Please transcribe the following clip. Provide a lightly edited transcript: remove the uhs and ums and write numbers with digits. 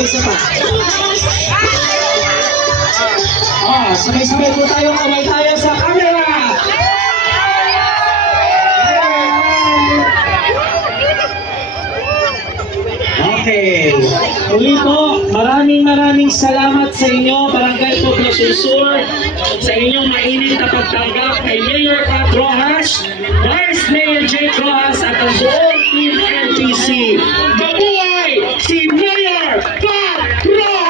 isa pa. Sabay-sabay po tayo, kamay tayo sa camera. Okay. Uli po, maraming salamat sa inyo, Barangay Poblacion Sur, sa inyong mainit na pagtanggap kay Mayor Pat Rojas, Vice Mayor Jake Rojas at ang buong Team NPC. Mabuhay si Mayor Pat Rojas!